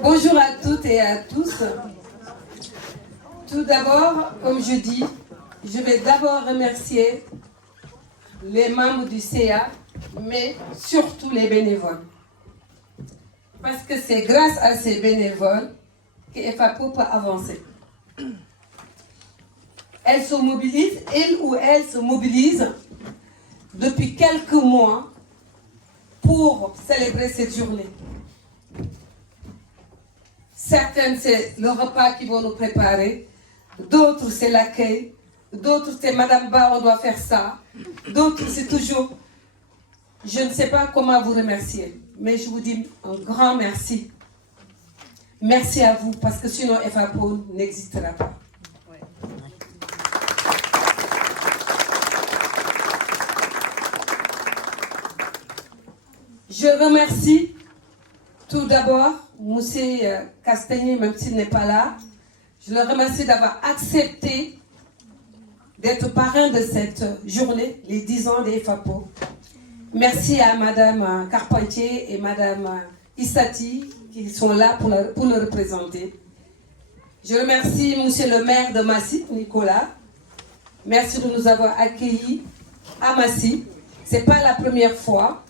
Bonjour à toutes et à tous. Tout d'abord, comme je dis, je vais d'abord remercier les membres du CA, mais surtout les bénévoles. Parce que c'est grâce à ces bénévoles que FAPO peut avancer. Elles se mobilisent, elles se mobilisent depuis quelques mois pour célébrer cette journée. Certaines, c'est le repas qu'ils vont nous préparer. D'autres, c'est l'accueil. D'autres, c'est Madame Ba, on doit faire ça. D'autres, c'est toujours... Je ne sais pas comment vous remercier, mais je vous dis un grand merci. Merci à vous, parce que sinon FAPO n'existera pas. Je remercie tout d'abord M. Castagnier, même s'il n'est pas là. Je le remercie d'avoir accepté d'être parrain de cette journée, les 10 ans des FAPO. Merci à Madame Carpentier et Madame Issati qui sont là pour le représenter. Je remercie Monsieur le maire de Massy, Nicolas. Merci de nous avoir accueillis à Massy. Ce n'est pas la première fois.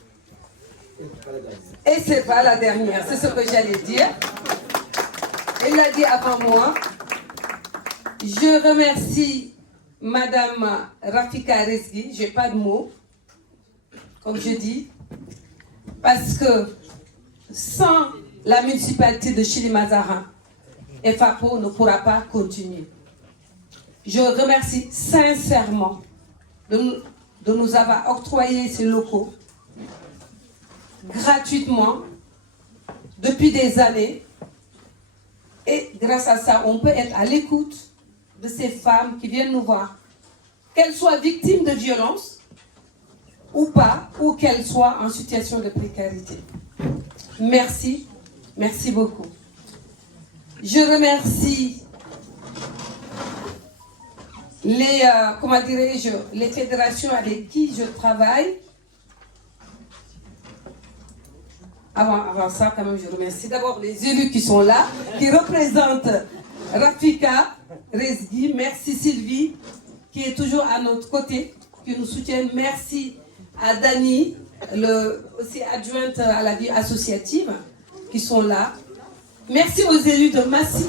Et ce n'est pas la dernière, c'est ce que j'allais dire. Il l'a dit avant moi. Je remercie Madame Rafika Rezgi, je n'ai pas de mots, comme je dis, parce que sans la municipalité de Chili-Mazarin, FAPO ne pourra pas continuer. Je remercie sincèrement de nous avoir octroyé ces locaux gratuitement depuis des années, et grâce à ça on peut être à l'écoute de ces femmes qui viennent nous voir, qu'elles soient victimes de violences ou pas, ou qu'elles soient en situation de précarité. Merci, merci beaucoup. Je remercie les fédérations avec qui je travaille. Avant ça, quand même, je remercie d'abord les élus qui sont là, qui représentent Rafika Rezgi. Merci Sylvie, qui est toujours à notre côté, qui nous soutient. Merci à Dani, aussi adjointe à la vie associative, qui sont là. Merci aux élus de Massy,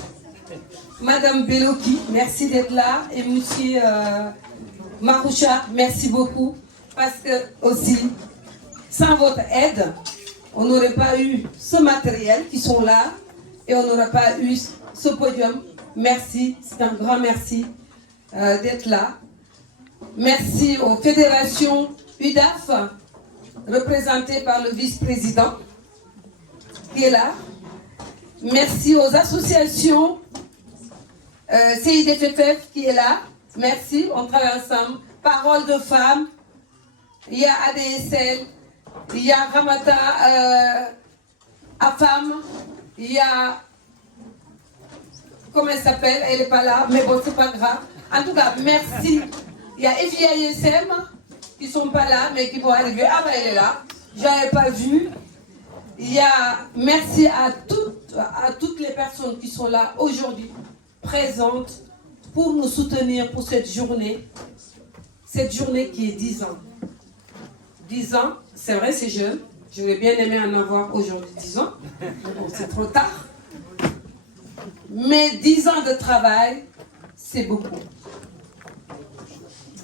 Madame Beloki, merci d'être là. Et Monsieur Maroucha, merci beaucoup. Parce que aussi, sans votre aide, on n'aurait pas eu ce matériel qui sont là et on n'aurait pas eu ce podium. Merci, c'est un grand merci d'être là. Merci aux fédérations UDAF, représentées par le vice-président qui est là. Merci aux associations CIDFF qui est là. Merci, on travaille ensemble. Parole de femmes, il y a ADSL. Il y a Ramata Afam, il y a... Comment elle s'appelle? Elle n'est pas là, mais bon, c'est pas grave. En tout cas, merci. Il y a FIASM qui ne sont pas là, mais qui vont arriver. Ah ben, elle est là. Je n'avais pas vu. Il y a... Merci à toutes les personnes qui sont là aujourd'hui, présentes, pour nous soutenir pour cette journée. Cette journée qui est 10 ans. 10 ans, c'est vrai, c'est jeune. J'aurais bien aimé en avoir aujourd'hui 10 ans. Bon, c'est trop tard. Mais 10 ans de travail, c'est beaucoup.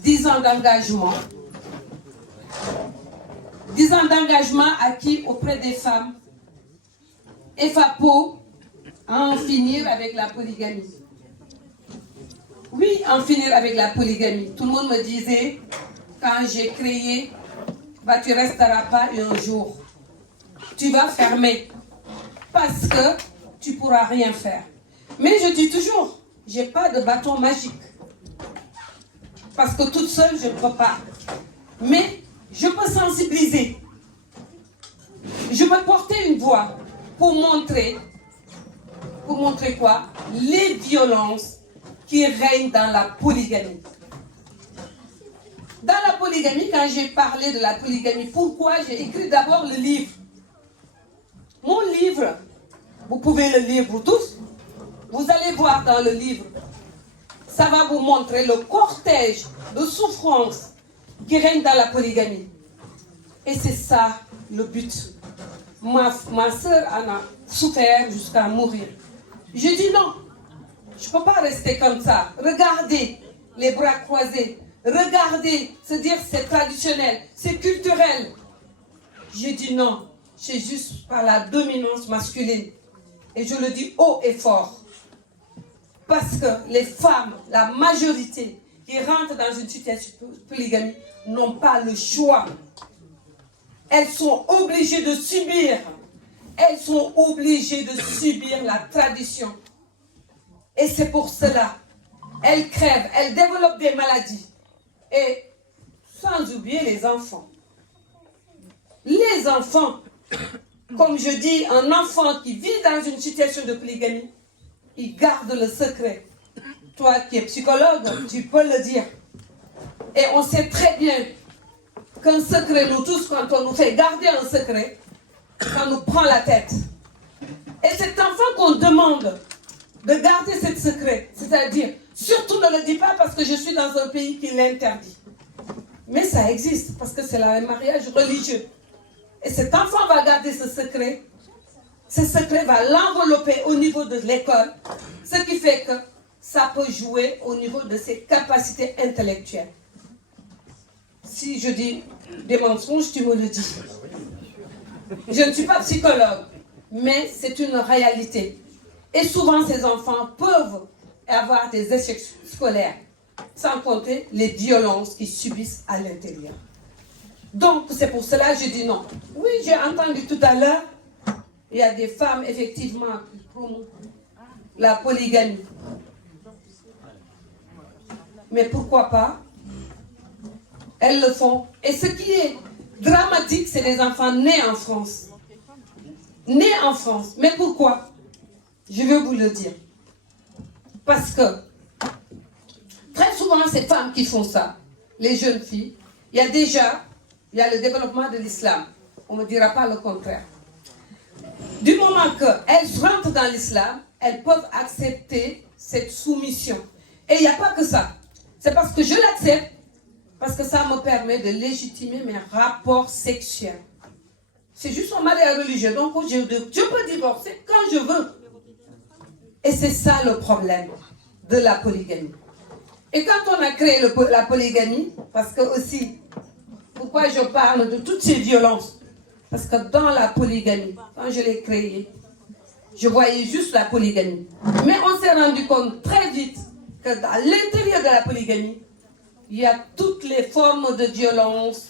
10 ans d'engagement. 10 ans d'engagement acquis auprès des femmes. FAPO, en finir avec la polygamie. Oui, en finir avec la polygamie. Tout le monde me disait, quand j'ai créé... Bah, tu ne resteras pas un jour. Tu vas fermer. Parce que tu ne pourras rien faire. Mais je dis toujours, je n'ai pas de bâton magique. Parce que toute seule, je ne peux pas. Mais je peux sensibiliser. Je peux porter une voix pour montrer quoi? Les violences qui règnent dans la polygamie. Dans la polygamie, quand j'ai parlé de la polygamie, pourquoi j'ai écrit d'abord le livre? Mon livre Vous pouvez le lire vous tous. Vous allez voir dans le livre, ça va vous montrer le cortège de souffrances qui règne dans la polygamie. Et c'est ça le but. Ma soeur en a souffert jusqu'à mourir. Je dis non, je ne peux pas rester comme ça. Regardez les bras croisés. Regardez, se dire c'est traditionnel, c'est culturel. Je dis non, c'est juste par la dominance masculine. Et je le dis haut et fort. Parce que les femmes, la majorité qui rentrent dans une situation de polygamie n'ont pas le choix. Elles sont obligées de subir. Elles sont obligées de subir la tradition. Et c'est pour cela. Elles crèvent, elles développent des maladies. Et sans oublier les enfants. Les enfants, comme je dis, un enfant qui vit dans une situation de polygamie, il garde le secret. Toi qui es psychologue, tu peux le dire. Et on sait très bien qu'un secret, nous tous, quand on nous fait garder un secret, ça nous prend la tête. Et cet enfant qu'on demande de garder ce secret, c'est-à-dire, surtout ne le dis pas parce que je suis dans un pays qui l'interdit. Mais ça existe parce que c'est un mariage religieux. Et cet enfant va garder ce secret. Ce secret va l'envelopper au niveau de l'école, ce qui fait que ça peut jouer au niveau de ses capacités intellectuelles. Si je dis des mensonges, tu me le dis. Je ne suis pas psychologue, mais c'est une réalité. Et souvent, ces enfants peuvent avoir des échecs scolaires, sans compter les violences qu'ils subissent à l'intérieur. Donc, c'est pour cela que je dis non. Oui, j'ai entendu tout à l'heure, il y a des femmes, effectivement, qui prouvent la polygamie. Mais pourquoi pas? Elles le font. Et ce qui est dramatique, c'est les enfants nés en France. Nés en France. Mais pourquoi? Je vais vous le dire. Parce que, très souvent, ces femmes qui font ça, les jeunes filles, il y a le développement de l'islam. On ne me dira pas le contraire. Du moment qu'elles rentrent dans l'islam, elles peuvent accepter cette soumission. Et il n'y a pas que ça. C'est parce que je l'accepte, parce que ça me permet de légitimer mes rapports sexuels. C'est juste un mariage religieux, donc je peux divorcer quand je veux. Et c'est ça le problème de la polygamie. Et quand on a créé la polygamie, parce que aussi, pourquoi je parle de toutes ces violences? Parce que dans la polygamie, quand je l'ai créée, je voyais juste la polygamie. Mais on s'est rendu compte très vite que dans l'intérieur de la polygamie, il y a toutes les formes de violence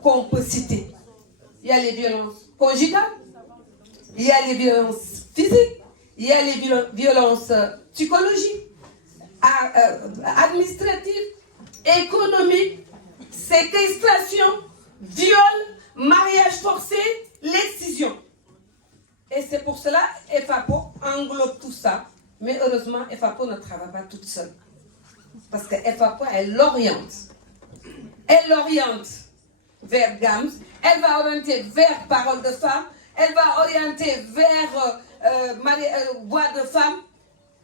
qu'on peut citer. Il y a les violences conjugales, il y a les violences physiques, il y a les violences psychologiques, administratives, économiques, séquestration, viol, mariage forcé, l'excision. Et c'est pour cela que FAPO englobe tout ça. Mais heureusement, FAPO ne travaille pas toute seule. Parce que FAPO, elle l'oriente. Elle l'oriente vers GAMS. Elle va orienter vers Parole de Femme. Elle va orienter vers Voix de Femme,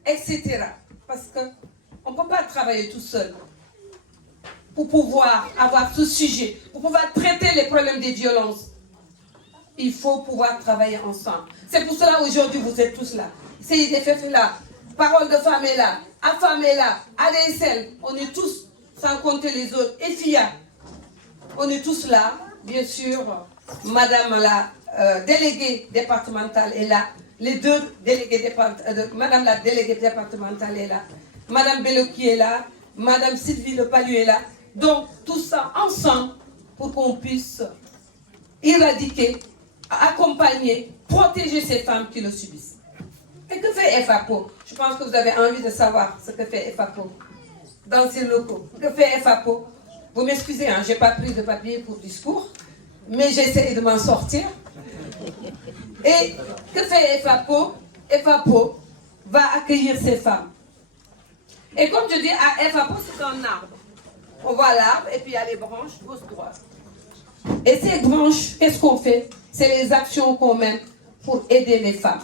etc. Parce qu'on ne peut pas travailler tout seul. Pour pouvoir avoir ce sujet, pour pouvoir traiter les problèmes des violences, il faut pouvoir travailler ensemble. C'est pour cela aujourd'hui vous êtes tous là. CIDFF est là, Parole de Femme est là, AFAM est là, ADSL, on est tous, sans compter les autres, EFIA, on est tous là. Bien sûr, Madame la déléguée départementale est là, les deux délégués départementaux, Madame la déléguée départementale est là, Madame Belloki est là, Madame Sylvie Le Palu est là. Donc, tout ça ensemble pour qu'on puisse éradiquer, accompagner, protéger ces femmes qui le subissent. Et que fait FAPO? Je pense que vous avez envie de savoir ce que fait FAPO dans ces locaux. Que fait FAPO? Vous m'excusez, hein, je n'ai pas pris de papier pour discours, mais j'essaie de m'en sortir. Et que fait FAPO? FAPO va accueillir ces femmes. Et comme je dis, à FAPO, c'est un arbre. On voit l'arbre et puis il y a les branches gauche-droite. Et ces branches, qu'est-ce qu'on fait? C'est les actions qu'on mène pour aider les femmes.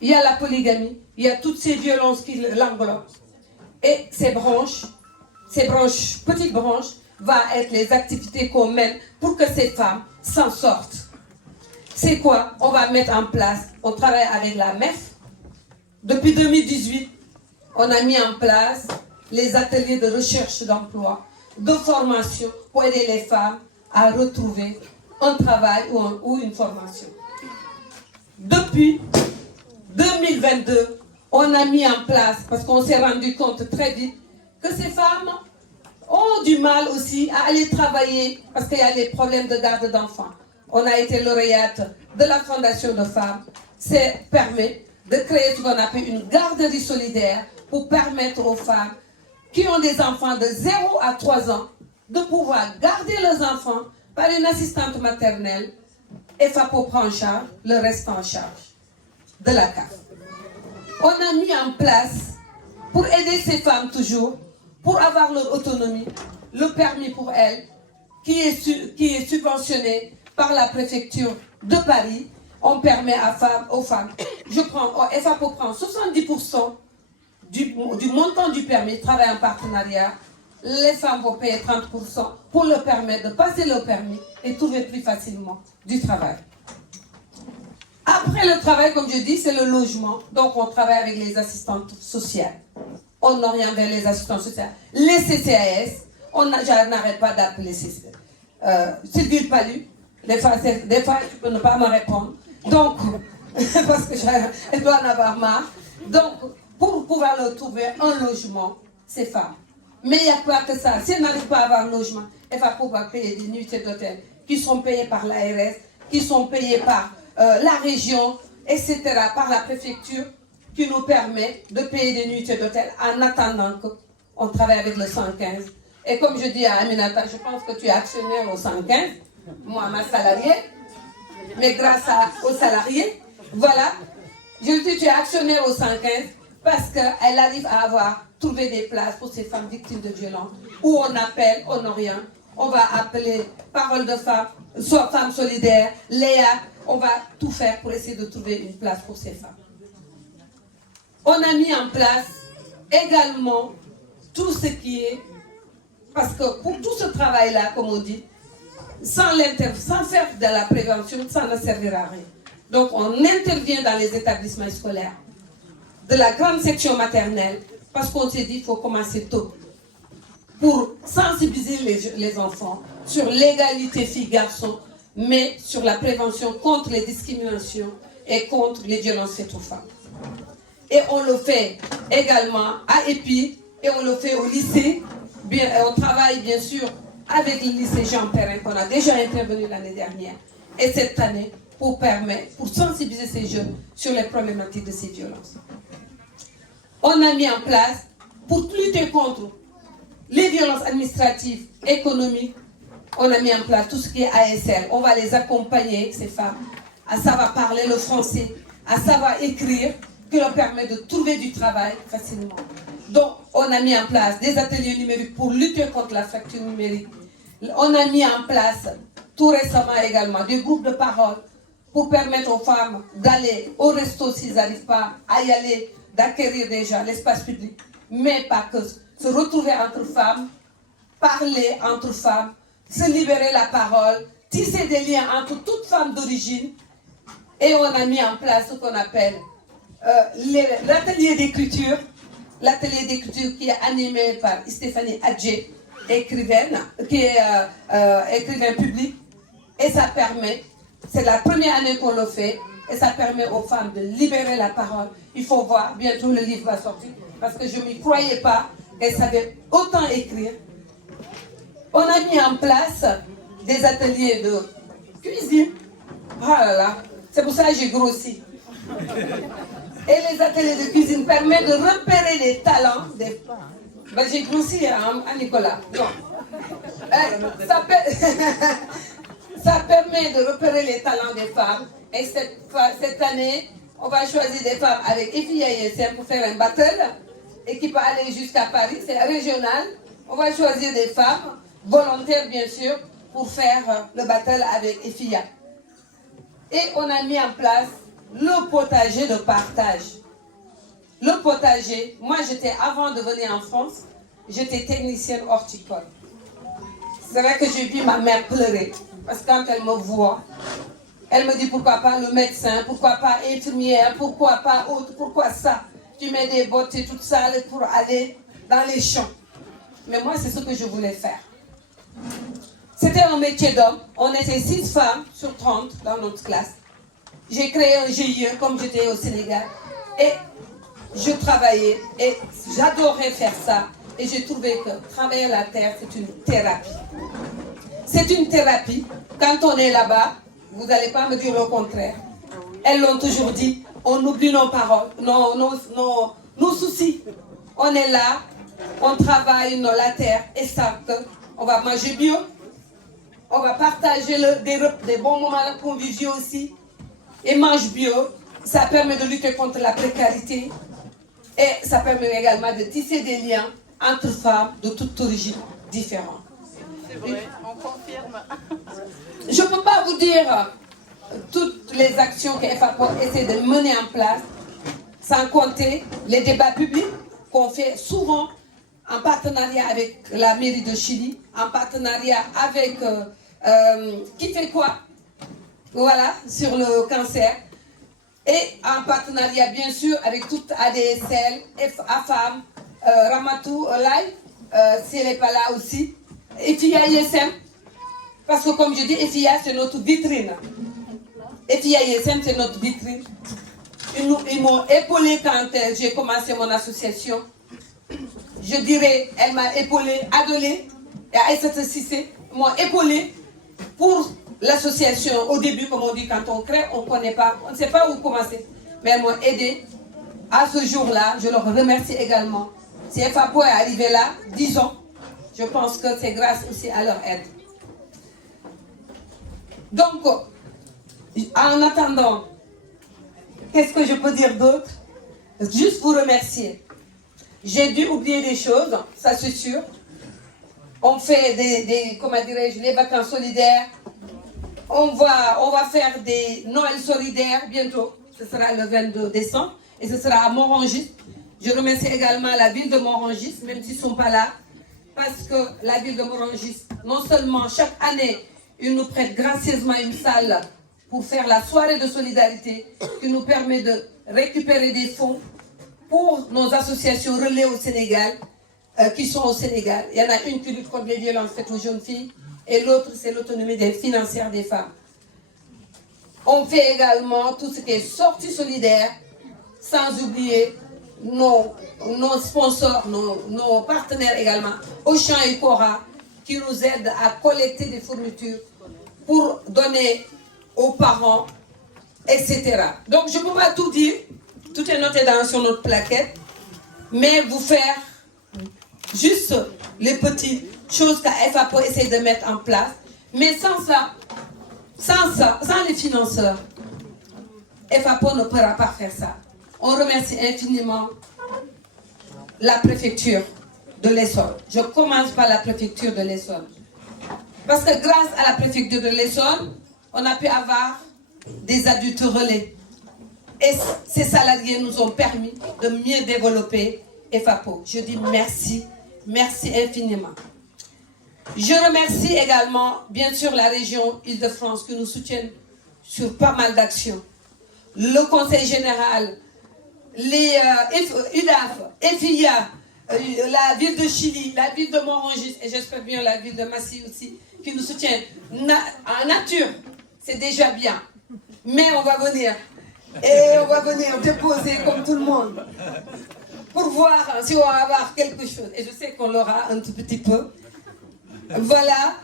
il y a la polygamie, il y a toutes ces violences qui l'englobent. Et ces petites branches, vont être les activités qu'on mène pour que ces femmes s'en sortent. C'est quoi? On va mettre en place, on travaille avec la MEF. Depuis 2018, on a mis en place les ateliers de recherche d'emploi, de formation pour aider les femmes à retrouver un travail ou une formation. Depuis 2022, on a mis en place, parce qu'on s'est rendu compte très vite, que ces femmes ont du mal aussi à aller travailler parce qu'il y a les problèmes de garde d'enfants. On a été lauréate de la Fondation de femmes. Ça permet de créer ce qu'on appelle une garderie solidaire pour permettre aux femmes qui ont des enfants de 0 à 3 ans de pouvoir garder leurs enfants par une assistante maternelle et FAPO prend en charge le reste en charge de la CAF. On a mis en place, pour aider ces femmes toujours, pour avoir leur autonomie, le permis pour elles, qui est subventionné par la préfecture de Paris. On permet aux femmes, FAPO prend 70% du montant du permis, travail en partenariat. Les femmes vont payer 30% pour leur permettre de passer le permis et trouver plus facilement du travail. Après le travail, comme je dis, c'est le logement. Donc on travaille avec les assistantes sociales. On oriente vers les assistantes sociales. Les CCAS, je n'arrête pas d'appeler Sylvie Palu. Des fois, tu peux ne pas me répondre. Donc, parce qu'elle doit en avoir marre. Donc, pour pouvoir leur trouver un logement, ces femmes. Mais il n'y a pas que ça. Si elles n'arrivent pas à avoir un logement, elles vont pouvoir payer des nuitées d'hôtel qui sont payées par l'ARS, qui sont payées par la région, etc., par la préfecture, qui nous permet de payer des nuitées d'hôtel en attendant qu'on travaille avec le 115. Et comme je dis à Aminata, je pense que tu es actionnaire au 115, moi, ma salariée, mais grâce aux salariés, voilà, je dis tu es actionnaire au 115 parce qu'elle arrive à trouvé des places pour ces femmes victimes de violence, où on appelle, on oriente, on va appeler Parole de Femmes, soit Femmes Solidaires, Léa, on va tout faire pour essayer de trouver une place pour ces femmes. On a mis en place également tout ce qui est, parce que pour tout ce travail-là, comme on dit, sans faire de la prévention, ça ne servira à rien. Donc on intervient dans les établissements scolaires, de la grande section maternelle, parce qu'on s'est dit qu'il faut commencer tôt, pour sensibiliser les enfants sur l'égalité filles-garçons, mais sur la prévention contre les discriminations et contre les violences faites aux femmes. Et on le fait également à EPI, et on le fait au lycée. On travaille bien sûr avec le lycée Jean Perrin, qu'on a déjà intervenu l'année dernière, et cette année, pour sensibiliser ces jeunes sur les problématiques de ces violences. On a mis en place, pour lutter contre les violences administratives, économiques, on a mis en place tout ce qui est ASL. On va les accompagner, ces femmes, à savoir parler le français, à savoir écrire, qui leur permet de trouver du travail facilement. Donc, on a mis en place des ateliers numériques pour lutter contre la fracture numérique. On a mis en place, tout récemment également, des groupes de parole pour permettre aux femmes d'aller au resto s'ils n'arrivent pas à y aller, d'acquérir déjà l'espace public, mais pas que, se retrouver entre femmes, parler entre femmes, se libérer la parole, tisser des liens entre toutes femmes d'origine. Et on a mis en place ce qu'on appelle l'atelier d'écriture qui est animé par Stéphanie Adjé, écrivaine, qui est écrivain public. Et ça permet, c'est la première année qu'on le fait, et ça permet aux femmes de libérer la parole. Il faut voir, bientôt le livre va sortir, parce que je ne m'y croyais pas qu'elle savait autant écrire. On a mis en place des ateliers de cuisine. Oh là là, c'est pour ça que j'ai grossi. Et les ateliers de cuisine permettent de repérer les talents des femmes. Ben, j'ai grossi à Nicolas. Non. Ça permet de repérer les talents des femmes. Et cette année, on va choisir des femmes avec EFIA ISM pour faire un battle et qui peut aller jusqu'à Paris. C'est régional. On va choisir des femmes volontaires, bien sûr, pour faire le battle avec EFIA. Et on a mis en place le potager de partage. Le potager, moi avant de venir en France, j'étais technicienne horticole. C'est vrai que j'ai vu ma mère pleurer, parce que quand elle me voit, elle me dit pourquoi pas le médecin, pourquoi pas infirmière, pourquoi pas autre, pourquoi ça. Tu mets des bottes et tout ça pour aller dans les champs. Mais moi, c'est ce que je voulais faire. C'était un métier d'homme. On était 6 femmes sur 30 dans notre classe. J'ai créé un GIE comme j'étais au Sénégal. Et je travaillais et j'adorais faire ça. Et j'ai trouvé que travailler la terre, c'est une thérapie. C'est une thérapie. Quand on est là-bas, vous n'allez pas me dire le contraire. Elles l'ont toujours dit. On oublie nos paroles, nos soucis. On est là, on travaille la terre et ça, on va manger bio, on va partager des bons moments conviviaux aussi et mange bio. Ça permet de lutter contre la précarité et ça permet également de tisser des liens entre femmes de toute origine différente. C'est vrai, on confirme. Je ne peux pas vous dire toutes les actions que FAPO essaie de mener en place, sans compter les débats publics qu'on fait souvent en partenariat avec la mairie de Chili, en partenariat avec qui fait quoi, voilà, sur le cancer, et en partenariat bien sûr avec toute ADSL, AFAM, Ramatou Live, si elle n'est pas là aussi, et FIA ISM, parce que comme je dis, FIA c'est notre vitrine. FIA ISM c'est notre vitrine. Ils m'ont épaulé quand j'ai commencé mon association. Je dirais, elle m'a épaulé, Adolé et Aïssata Cissé m'ont épaulé pour l'association. Au début, comme on dit, quand on crée, on ne connaît pas, on ne sait pas où commencer. Mais elles m'ont aidé. À ce jour-là, je leur remercie également. Si FAPO est arrivé là, 10 ans, je pense que c'est grâce aussi à leur aide. Donc, en attendant, qu'est-ce que je peux dire d'autre? Juste vous remercier. J'ai dû oublier des choses, ça c'est sûr. On fait comment dirais-je, les vacances solidaires. On va faire des Noëls solidaires bientôt. Ce sera le 22 décembre et ce sera à Morangis. Je remercie également la ville de Morangis, même s'ils ne sont pas là. Parce que la ville de Morangis, non seulement chaque année, ils nous prêtent gracieusement une salle pour faire la soirée de solidarité qui nous permet de récupérer des fonds pour nos associations relais au Sénégal, qui sont au Sénégal. Il y en a une qui lutte contre les violences faites aux jeunes filles et l'autre c'est l'autonomie financière des femmes. On fait également tout ce qui est sortie solidaire, sans oublier nos sponsors, nos partenaires également, Auchan et Cora, qui nous aident à collecter des fournitures pour donner aux parents, etc. Donc je ne peux pas tout dire, tout est noté sur notre plaquette, mais vous faire juste les petites choses que FAPO essaie de mettre en place. Mais sans les financeurs, FAPO ne pourra pas faire ça. On remercie infiniment la préfecture de l'Essonne. Je commence par la préfecture de l'Essonne. Parce que grâce à la préfecture de l'Essonne, on a pu avoir des adultes relais. Et ces salariés nous ont permis de mieux développer FAPO. Je dis merci, merci infiniment. Je remercie également, bien sûr, la région Île-de-France qui nous soutiennent sur pas mal d'actions. Le Conseil général, les UDAF, FIA, la ville de Chili, la ville de Morangis, et j'espère bien la ville de Massy aussi, qui nous soutiennent en nature. C'est déjà bien. Mais on va venir. Et on va venir déposer comme tout le monde. Pour voir si on va avoir quelque chose. Et je sais qu'on l'aura un tout petit peu. Voilà.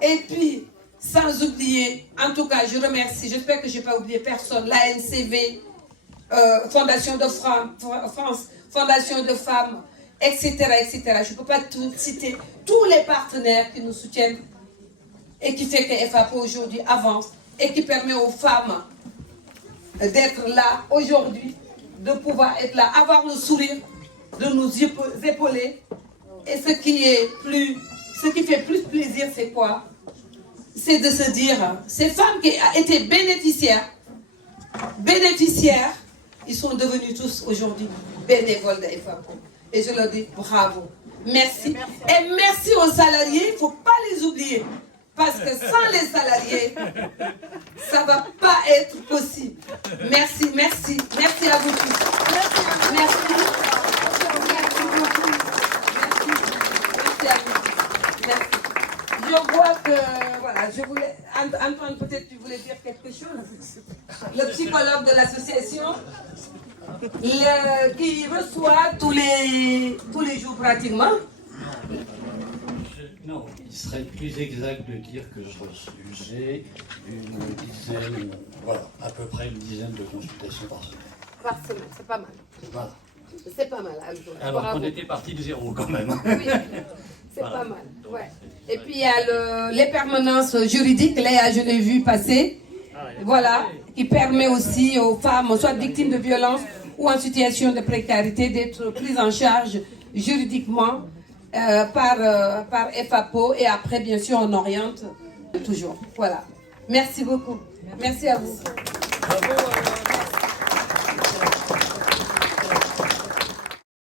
Et puis, sans oublier, en tout cas, je remercie, j'espère que je n'ai pas oublié personne, l'ANCV, Fondation de France, Fondation de femmes, etc. etc. Je ne peux pas tout citer, tous les partenaires qui nous soutiennent et qui fait que FAPO aujourd'hui avance et qui permet aux femmes d'être là aujourd'hui, de pouvoir être là, avoir le sourire, de nous épauler. Et ce qui fait plus plaisir, c'est quoi? C'est de se dire, ces femmes qui ont été bénéficiaires bénéficiaires, ils sont devenus tous aujourd'hui bénévoles de FAPO. Et je leur dis bravo. Merci. Et merci aux salariés, il ne faut pas les oublier. Parce que sans les salariés, ça ne va pas être possible. Merci, merci. Merci à vous tous. Merci. Merci beaucoup. Merci à vous. Merci. Je vois que, voilà, je voulais... Antoine, peut-être tu voulais dire quelque chose. Le psychologue de l'association, qui reçoit tous les jours pratiquement. Non, il serait plus exact de dire que j'ai une dizaine, voilà, à peu près une dizaine de consultations par semaine. Par semaine, c'est pas mal. Voilà. C'est pas mal, Antoine. Alors qu'on était parti de zéro quand même. Oui, c'est pas mal. Ouais. Et puis il y a les permanences juridiques, Léa, je l'ai vu passer. Voilà, qui permet aussi aux femmes, soit victimes de violences ou en situation de précarité, d'être prises en charge juridiquement par FAPO. Et après, bien sûr, on oriente toujours. Voilà. Merci beaucoup. Merci à vous.